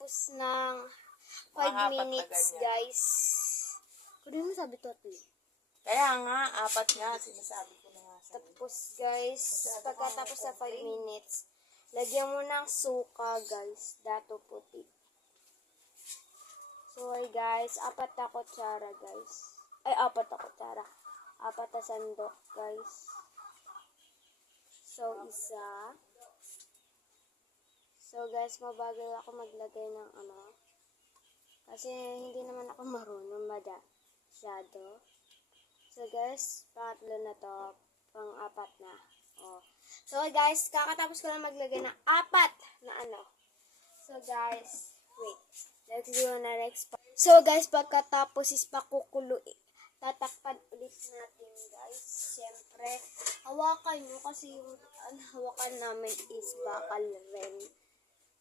pagkatapos ng 5 Mga 4 na minutes, ganyan. guys. Kung mo sabi to, Kaya nga, 4 nga, sinasabi ko na nga sa'yo. Tapos, guys, pagkatapos sa 5 minutes, lagyan mo ng suka, guys. Dato puti. So, ay guys, 4 na kutsara, guys. Ay, 4 na kutsara. 4 na sandok, guys. So, isa. So, guys, mabagal ako maglagay ng ano. Kasi, hindi naman ako marunong masyado. So, guys, pangatlo na to. Pang-4 na. Oh. So, guys, kakatapos ko lang maglagay ng 4 na ano. So, guys, wait. Let's go na next part. So, guys, pagkatapos is pakukuluin. Tatakpan ulit natin, guys. Siyempre, hawakan nyo kasi yung hawakan namin is bakal rin.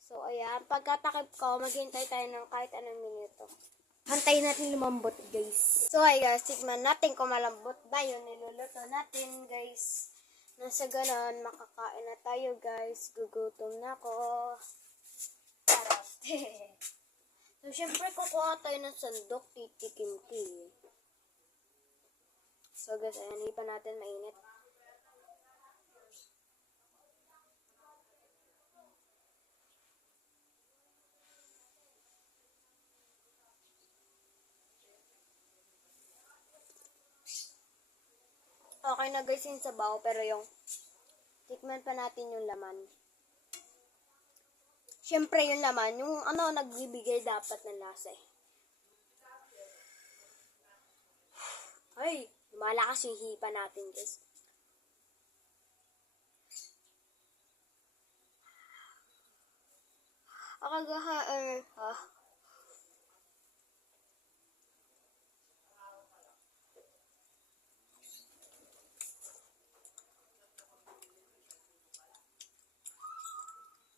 So, ayan. Pagkatakip ko, maghintay tayo ng kahit anong minuto. Hantayin natin lumambot, guys. So, ay guys, tignan natin kung malambot ba yun. Niluluto natin, guys. Nasa ganon, makakain na tayo, guys. Gugutom na ako. Charot. So, syempre, kukuha tayo ng sandok. Titikim-ti. So, guys, ayan. Hipan natin mainit. Okay na guys yung sabaw, pero yung tikman pa natin yung laman. Siyempre yung laman, yung ano nagbibigay dapat ng lasa eh. Ay, lumalakas yung hipa natin guys. Akagahaan,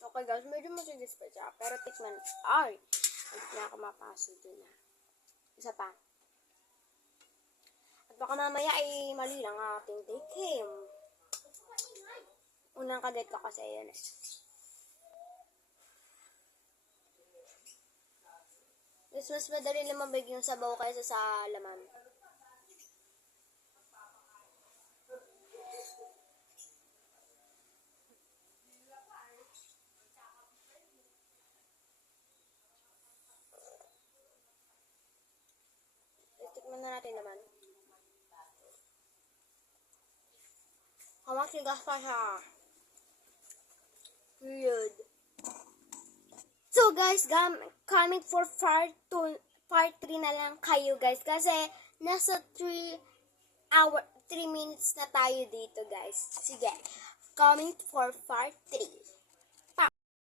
Okay guys, medyo masigis pa siya. Pero tikman, ay, hindi na ako mapasok dun na. Isa pa. At baka mamaya ay mali lang ang ating tikim. Unang kagat ko kasi yun eh. Mas madali lumambig yung sabaw kaysa sa laman. Tikman na natin naman. Kamasigas pa siya. Weird. So guys, coming for part 3 na lang kayo guys. Kasi nasa 3 minutes na tayo dito guys. Sige, coming for part 3.